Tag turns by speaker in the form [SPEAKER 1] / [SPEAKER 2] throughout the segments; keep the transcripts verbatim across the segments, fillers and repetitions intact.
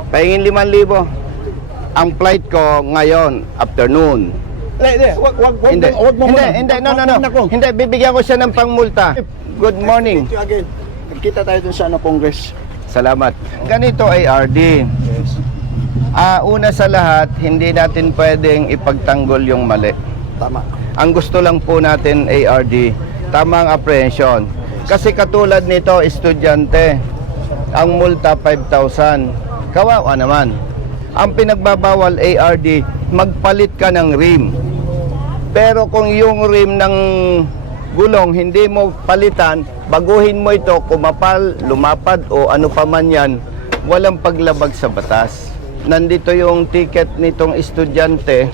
[SPEAKER 1] Pahingin limang libo. Ang flight ko ngayon, afternoon.
[SPEAKER 2] Hindi, hindi. Wag, wag, wag,
[SPEAKER 1] Hindi,
[SPEAKER 2] wag mo
[SPEAKER 1] hindi,
[SPEAKER 2] muna.
[SPEAKER 1] hindi, no,
[SPEAKER 2] Wag
[SPEAKER 1] no, no.
[SPEAKER 2] muna ko.
[SPEAKER 1] Hindi, bibigyan ko siya ng pangmulta. Good morning.
[SPEAKER 2] Thank you again. Nagkita tayo dun sa ano, Congress.
[SPEAKER 1] Salamat. Ganito ay R D.
[SPEAKER 2] Yes.
[SPEAKER 1] Ah, una sa lahat, hindi natin pwedeng ipagtanggol yung mali.
[SPEAKER 2] Tama.
[SPEAKER 1] Ang gusto lang po natin A R D, tamang apprehension. Kasi katulad nito, estudyante, ang multa five thousand. Kawawa naman. Ang pinagbabawal A R D, magpalit ka ng rim. Pero kung yung rim ng gulong hindi mo palitan, baguhin mo ito, kumapal, lumapad o ano pa man yan, walang paglabag sa batas. Nandito yung ticket nitong estudyante.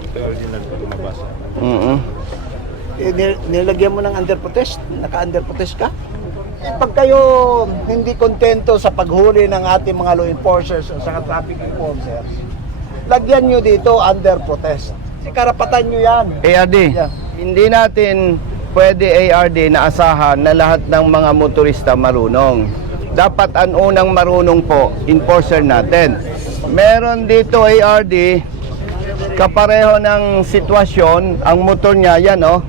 [SPEAKER 1] Mm-mm.
[SPEAKER 2] Eh, nil- nilagyan mo ng under protest, naka-under protest ka. Eh, pag kayo hindi kontento sa paghuli ng ating mga law enforcers o sa traffic enforcers, lagyan nyo dito under protest. Eh, karapatan nyo yan.
[SPEAKER 1] A R D,
[SPEAKER 2] Yeah.
[SPEAKER 1] hindi natin pwede A R D na asahan na lahat ng mga motorista marunong. Dapat ang unang marunong po, enforcer natin. Meron dito A R D, kapareho ng sitwasyon, ang motor niya, yan oh.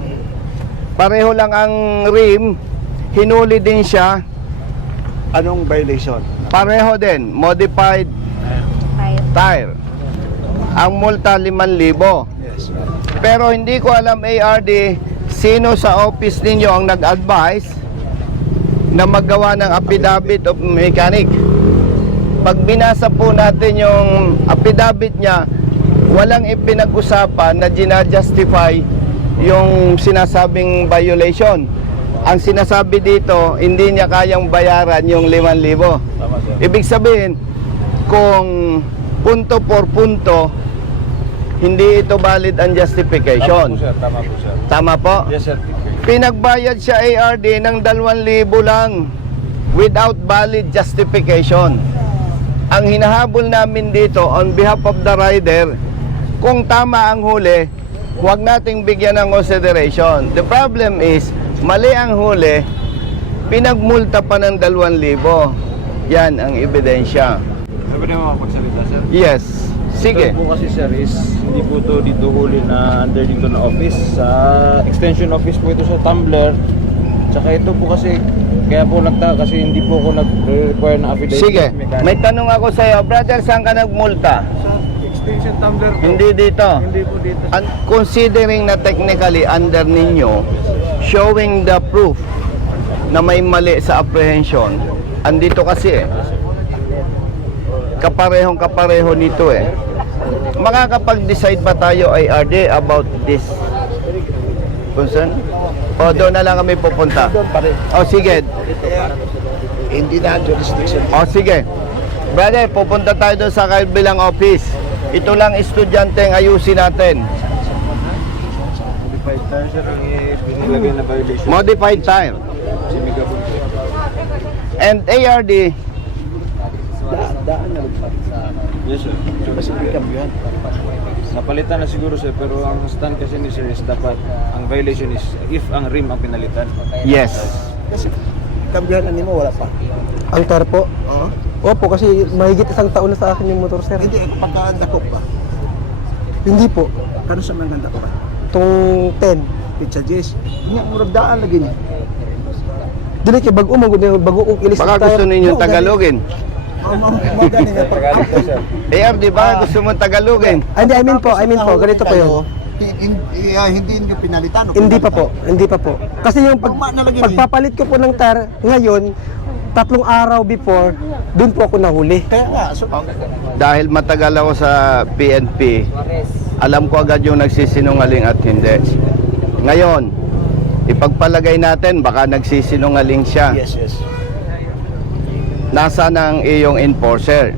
[SPEAKER 1] Pareho lang ang rim, hinuli din siya,
[SPEAKER 2] Anong violation?
[SPEAKER 1] pareho din, modified tire. Ang multa limang libo.
[SPEAKER 2] Yes.
[SPEAKER 1] Pero hindi ko alam A R D, sino sa office ninyo ang nag-advise na maggawa ng affidavit of mechanic. Pag binasa po natin yung affidavit niya, walang ipinag-usapan na ginajustify yung sinasabing violation. Ang sinasabi dito, hindi niya kayang bayaran yung limang libo. Ibig sabihin, kung punto por punto, hindi ito valid ang justification.
[SPEAKER 3] Tama po, sir. Tama po, sir.
[SPEAKER 1] Tama po?
[SPEAKER 3] Yes, sir.
[SPEAKER 1] Pinagbayad siya A R D ng dalawang libo lang without valid justification. Ang hinahabol namin dito on behalf of the rider, kung tama ang huli, huwag nating bigyan ng consideration. The problem is, mali ang huli, pinagmulta pa ng dalawang libo. Yan ang ebidensya.
[SPEAKER 3] Sabi niyo makapagsalita, sir?
[SPEAKER 1] Yes. Sige.
[SPEAKER 3] Ito po kasi, sir, is hindi po ito dito huli na under dito na office. Sa extension office po ito sa Tumblr. Tsaka ito po kasi, kaya po nagtaka kasi hindi po ako nag-require ng affidavit.
[SPEAKER 1] Sige.
[SPEAKER 3] mechanic.
[SPEAKER 1] May tanong ako sa iyo, brother, saan ka nagmulta?
[SPEAKER 3] Sa extension Tumblr po.
[SPEAKER 1] Hindi dito.
[SPEAKER 3] Hindi po dito.
[SPEAKER 1] And considering na technically under ninyo, showing the proof na may mali sa apprehension, andito kasi eh. Kaparehong kapareho nito eh. Makakapag-decide ba tayo I R D about this concern? O doon na lang kami pupunta?
[SPEAKER 2] Doon pa rin.
[SPEAKER 1] O sige.
[SPEAKER 2] Kaya, hindi na ang jurisdiction.
[SPEAKER 1] O sige. Brother, pupunta tayo doon sa kabilang office. Ito lang estudyante ang ayusin natin.
[SPEAKER 3] Modified tire, sir, ang binilagay na violation.
[SPEAKER 1] Modified tire.
[SPEAKER 3] Si Mega po.
[SPEAKER 1] And A R D,
[SPEAKER 2] Da- daan na rin pa.
[SPEAKER 3] Yes, sir.
[SPEAKER 2] Kasi pick up yan.
[SPEAKER 3] Napalitan na siguro, sir, pero ang stand kasi ni sir is dapat ang violation is if ang rim ang pinalitan.
[SPEAKER 1] yes.
[SPEAKER 2] Kasi kambihan ani mo, wala pa.
[SPEAKER 4] Ang tar po?
[SPEAKER 2] Oo.
[SPEAKER 4] Opo, kasi mahigit isang taon na sa akin yung motor, sir.
[SPEAKER 2] Hindi, pagkaanda ko pa.
[SPEAKER 4] Hindi po.
[SPEAKER 2] Kano sa mga ganda ko pa?
[SPEAKER 4] Itong ten.
[SPEAKER 2] Pizza J's. Hindi, murag daan lagi niya.
[SPEAKER 4] Dili kay bago mo, bago kong ilis
[SPEAKER 1] Baka
[SPEAKER 4] tayo.
[SPEAKER 1] gusto ninyo
[SPEAKER 2] No,
[SPEAKER 1] Tagalogin.
[SPEAKER 2] Oo, mga gani nga.
[SPEAKER 3] Tagalog po, sir.
[SPEAKER 1] A R D, baka gusto mo Tagalogin.
[SPEAKER 4] Ah, hindi, I mean po, I mean po, ganito po yun.
[SPEAKER 2] Hindi, hindi nyo pinalitan o
[SPEAKER 4] Hindi pa po, hindi pa po. Kasi yung pag,
[SPEAKER 2] Tama na lagi,
[SPEAKER 4] pagpapalit ko po ng tar ngayon, tatlong araw before, dun po ako nahuli.
[SPEAKER 2] Kaya nga, so,
[SPEAKER 1] Dahil matagal ako sa P N P, alam ko agad yung nagsisinungaling at hindi. Ngayon, ipagpalagay natin, baka nagsisinungaling siya.
[SPEAKER 2] yes, yes.
[SPEAKER 1] Nasaan ang iyong enforcer?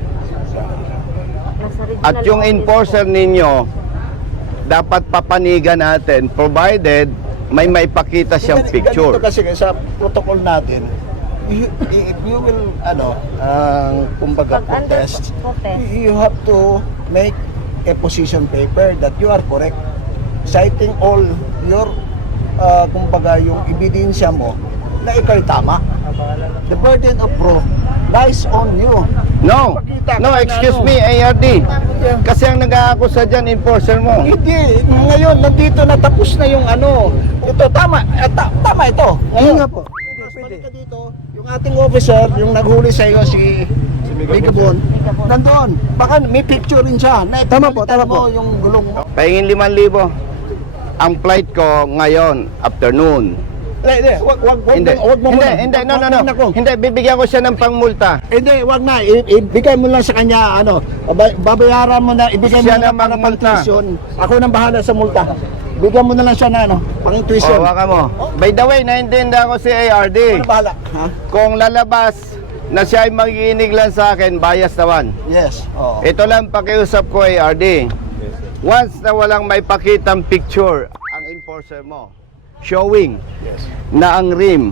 [SPEAKER 1] At yung enforcer ninyo, dapat papanigan natin, provided may maipakita siyang
[SPEAKER 2] Ganito-
[SPEAKER 1] picture.
[SPEAKER 2] Ganito kasi sa protocol natin, you- if you will, ano, ang kumbaga
[SPEAKER 5] Pag under
[SPEAKER 2] protest,
[SPEAKER 5] protest.
[SPEAKER 2] you have to make a position paper that you are correct, citing all your, uh, kumbaga, yung ebidensya mo na ikaw'y tama. The burden of proof lies on you.
[SPEAKER 1] No,
[SPEAKER 2] Pakita
[SPEAKER 1] no,
[SPEAKER 2] ka na
[SPEAKER 1] excuse
[SPEAKER 2] ano.
[SPEAKER 1] me, A R D. Kasi ang nag-aakusa dyan, enforcer mo.
[SPEAKER 2] Hindi, ngayon nandito na tapos na yung ano. Ito tama, eh, ta- tama ito.
[SPEAKER 4] Yun nga po.
[SPEAKER 2] Pwede, pwede. Ka dito, yung ating officer, yung naghuli sa iyo si Megabon, nandoon. Baka may picture rin siya. Na
[SPEAKER 4] Tama po, tama
[SPEAKER 2] mo
[SPEAKER 4] po.
[SPEAKER 2] yung gulong mo.
[SPEAKER 1] Pahingin limang libo. Ang flight ko ngayon, afternoon.
[SPEAKER 2] Hindi, hindi, wag, wag, wag,
[SPEAKER 1] Hindi,
[SPEAKER 2] wag mo
[SPEAKER 1] hindi,
[SPEAKER 2] muna.
[SPEAKER 1] hindi, no,
[SPEAKER 2] Wag
[SPEAKER 1] no,
[SPEAKER 2] mo
[SPEAKER 1] no.
[SPEAKER 2] muna ko.
[SPEAKER 1] Hindi, bibigyan ko siya ng pangmulta.
[SPEAKER 2] Hindi, wag na. I- ibigay mo lang sa kanya, ano, ba- babayaran mo na, ibigay mo
[SPEAKER 1] Siya
[SPEAKER 2] na
[SPEAKER 1] na
[SPEAKER 2] para pang
[SPEAKER 1] magmulta.
[SPEAKER 2] tuition. Ako nang bahala sa multa. Bigyan mo na lang siya na, ano, pang tuition.
[SPEAKER 1] O, waka mo. By the way, naintindihan ko si A R D.
[SPEAKER 2] Ako nang bahala. Ha?
[SPEAKER 1] Kung lalabas na siya ay magiinig lang sa akin, bias naman.
[SPEAKER 2] Yes. Oo.
[SPEAKER 1] Ito lang pakiusap ko, A R D. Once na walang may pakitang picture ang enforcer mo, showing
[SPEAKER 2] Yes.
[SPEAKER 1] na ang rim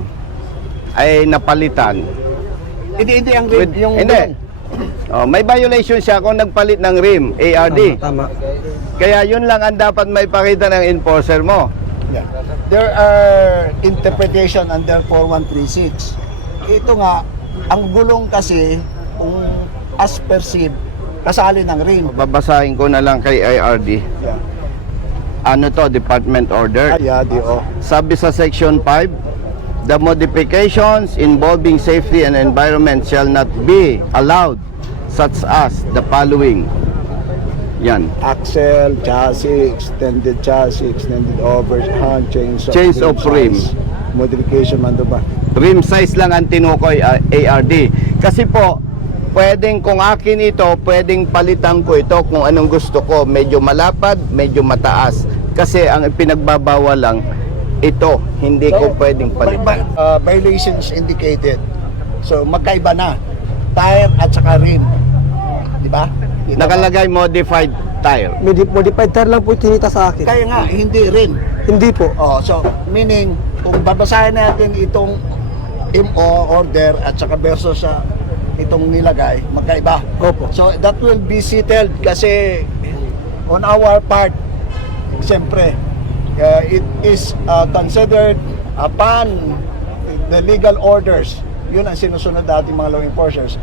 [SPEAKER 1] ay napalitan.
[SPEAKER 2] Hindi, hindi ang
[SPEAKER 1] With-
[SPEAKER 2] yung
[SPEAKER 1] hindi. Oh, may violation siya kung nagpalit ng rim, A R D.
[SPEAKER 4] Tama.
[SPEAKER 1] Kaya yun lang ang dapat may pakita ng enforcer mo.
[SPEAKER 2] Yeah. There are interpretation under four one three six. Ito nga, ang gulong kasi, kung as perceived, kasali ng rim.
[SPEAKER 1] Babasahin ko na lang kay A R D.
[SPEAKER 2] Yeah.
[SPEAKER 1] Ano to, department order.
[SPEAKER 2] Yeah, di oh.
[SPEAKER 1] Sabi sa section five, the modifications involving safety and environment shall not be allowed, such as the following. Yan.
[SPEAKER 2] Axle, chassis, extended chassis, extended overhang, change of,
[SPEAKER 1] Change of rim.
[SPEAKER 2] size, modification man to ba?
[SPEAKER 1] Rim size lang ang tinukoy, uh, A R D. Kasi po, pwedeng kung akin ito, pwedeng palitan ko ito kung anong gusto ko. Medyo malapad, medyo mataas. Kasi ang pinagbabawal lang, ito, hindi ko pwedeng palitan.
[SPEAKER 2] Uh, violations indicated. So magkaiba na. Tire at saka rim. Di ba? Kita mo?
[SPEAKER 1] Nakalagay modified tire.
[SPEAKER 4] Modi- Modified tire lang po tinita sa akin.
[SPEAKER 2] Kaya nga, hindi rim.
[SPEAKER 4] Hindi po.
[SPEAKER 2] Oh, so meaning kung babasahin natin itong M O order at saka versus sa itong nilagay, magkaiba.
[SPEAKER 4] Opo.
[SPEAKER 2] So that will be settled kasi on our part, siyempre, uh, it is uh, considered upon the legal orders. Yun ang sinusunod natin mga law enforcers.